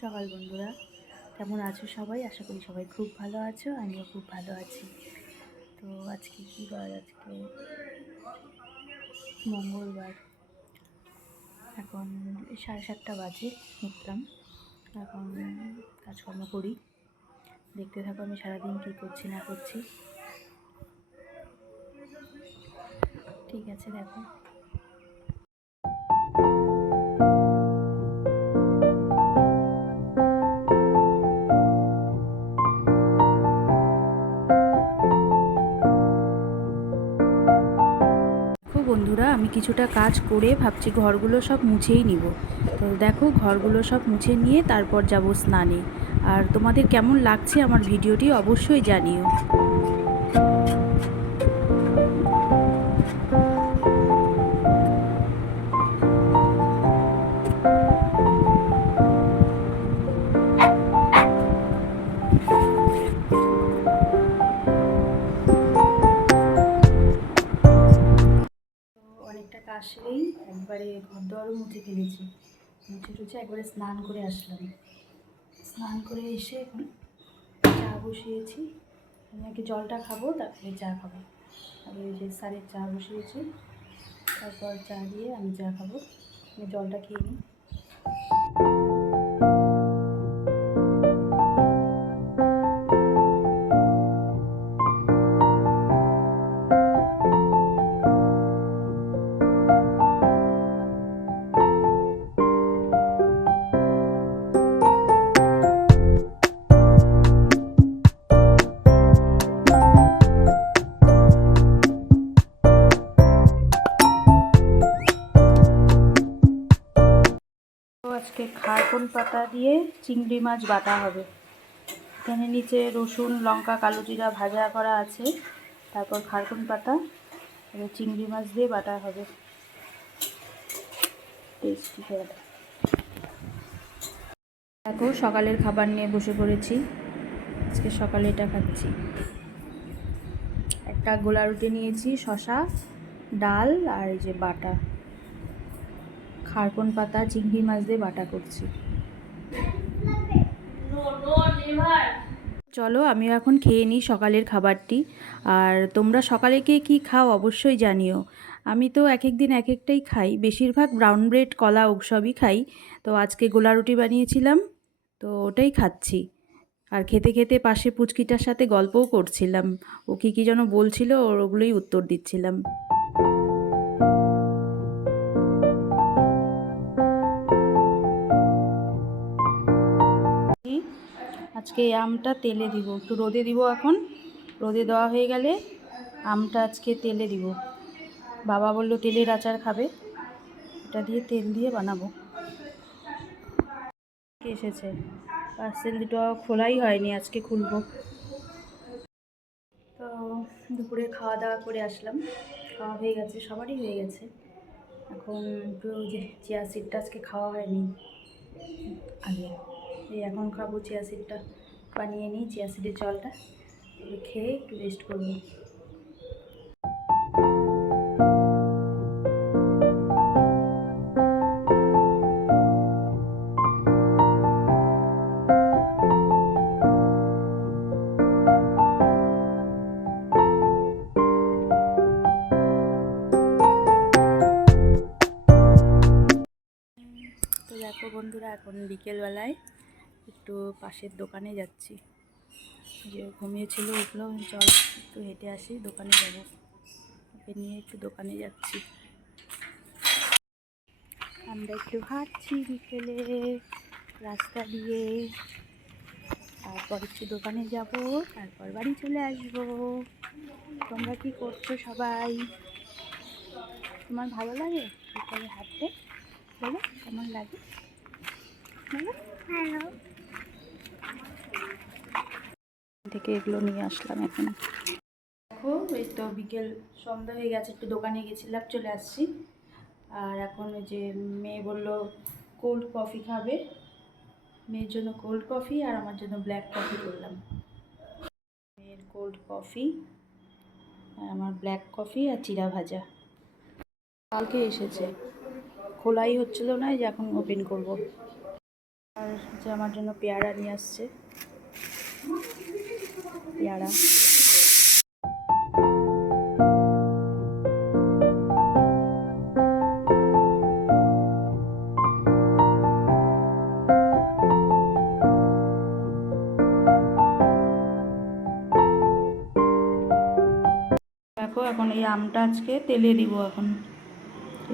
সকাল বন্ধুরা, কেমন আছো সবাই? আশা করি সবাই খুব ভালো আছো, আমিও খুব ভালো আছি। তো আজকে কী বার? আজকে মঙ্গলবার। এখন 7:30 বাজে, উঠলাম। এখন কাজকর্ম করি, দেখতে থাকো আমি সারাদিন কী করছি না করছি। ঠিক আছে, দেখো। বন্ধুরা, আমি কিছুটা কাজ করে ভাবছি ঘরগুলো সব মুছেই নিব। তো দেখো, ঘরগুলো সব মুছে নিয়ে তারপর যাব স্নানে। আর তোমাদের কেমন লাগছে আমার ভিডিওটি অবশ্যই জানিও। অনেকটা কাজ সেরেই একবারে ঘর দোয়ারও মুছে ফেলেছি, মুছে টুছে একবারে স্নান করে আসলাম। স্নান করে এসে এখন চা বসিয়েছি। আমি আগে জলটা খাবো, তারপরে চা খাবো। আর ওই যে স্যারের চা বসিয়েছি, তারপর চা দিয়ে আমি চা খাবো। আমি জলটা খেয়ে নিই। আজকে খারকোন পাতা দিয়ে চিংড়ি মাছ বাটা হবে। এখানে নিচে রসুন, লঙ্কা, কালো জিরা ভাজা করা আছে, তারপর খারকোন পাতা আর চিংড়ি মাছ দিয়ে বাটা হবে। টেস্টি করে দেখো, সকালের খাবার নিয়ে বসে পড়েছি। আজকে সকালে এটা খাচ্ছি। একটা গোলা রুটি নিয়েছি, শসা, ডাল আর এই যে বাটা খারকোন পাতা চিংড়ি মাছ দিয়ে বাটা করছি। চলো আমিও এখন খেয়ে নিই সকালের খাবারটি। আর তোমরা সকালে কে কী খাও অবশ্যই জানিও। আমি তো এক এক দিন এক একটাই খাই, বেশিরভাগ ব্রাউন ব্রেড, কলা সবই খাই। তো আজকে গোলা রুটি বানিয়েছিলাম, তো ওটাই খাচ্ছি। আর খেতে খেতে পাশে পুচকিটার সাথে গল্পও করছিলাম। ও কী কী যেন বলছিল, ওগুলোই উত্তর দিচ্ছিলাম। আজকে এই আমটা তেলে দিব, একটু রোদে দিব। এখন রোদে দেওয়া হয়ে গেলে আমটা আজকে তেলে দিব। বাবা বললো তেলের আচার খাবে, এটা দিয়ে তেল দিয়ে বানাবো। এসেছে পার্সেল, দুটো খোলাই হয়নি, আজকে খুলবো। তো দুপুরে খাওয়া দাওয়া করে আসলাম, খাওয়া হয়ে গেছে, সবারই হয়ে গেছে। এখন একটু যে চিয়া সিডটা আজকে খাওয়া হয়নি আগে, এই এখন খাবো। চিয়া সিডটা বানিয়ে নিই, চিয়া সিডের জলটা খেয়ে একটু রেস্ট করবো। তো দেখো বন্ধুরা, এখন বিকেলবেলায় একটু পাশের দোকানে যাচ্ছি। যে ঘুমিয়েছিল, উঠলো, চল একটু হেঁটে আসি, দোকানে যাব। ওকে নিয়ে একটু দোকানে যাচ্ছি। আমরা একটু হাঁটছি বিকেলে রাস্তা দিয়ে, তারপর একটু দোকানে যাব, তারপর বাড়ি চলে আসব। তোমরা কি করছো সবাই? তোমার ভালো লাগে বিকেলে হাঁটতে? বলো কেমন লাগে, বলো। ভালো। থেকে এগুলো নিয়ে আসলাম এখন। দেখো, এই তো বিকেল সন্ধ্যা হয়ে গেছে, একটু দোকানে গেছিলাম, চলে আসছি। আর এখন ওই যে মেয়ে বললো কোল্ড কফি খাবে, মেয়ের জন্য কোল্ড কফি আর আমার জন্য ব্ল্যাক কফি করলাম। মেয়ের কোল্ড কফি আর আমার ব্ল্যাক কফি আর চিড়া ভাজা। কালকে এসেছে, খোলাই হচ্ছিল না, যে এখন ওপেন করব। আর যে আমার জন্য পেয়ারা নিয়ে আসছে, পেয়ারা। দেখো এখন এই আমটা আজকে তেলে দিব। এখন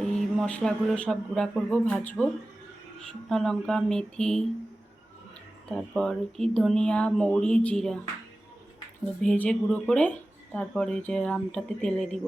এই মশলাগুলো সব গুঁড়া করব, ভাজবো। শুকনো লঙ্কা, মেথি, তারপর কি ধনিয়া, মৌরি, জিরা ভেজে গুঁড়ো করে তারপরে যে আমটাতে তেলে দিব।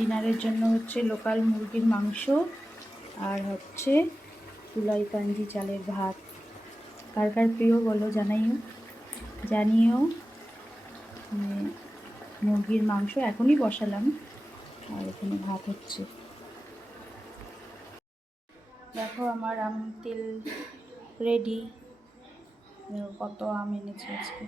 ডিনারের জন্য হচ্ছে লোকাল মুরগির মাংস আর হচ্ছে তুলাই কাঞ্জি চালের ভাত। কার কার প্রিয় বলো, জানিও। মুরগির মাংস এখনই বসালাম আর এখানে ভাত হচ্ছে। দেখো আমার আম তেল রেডি। কত আম এনেছে আজকে।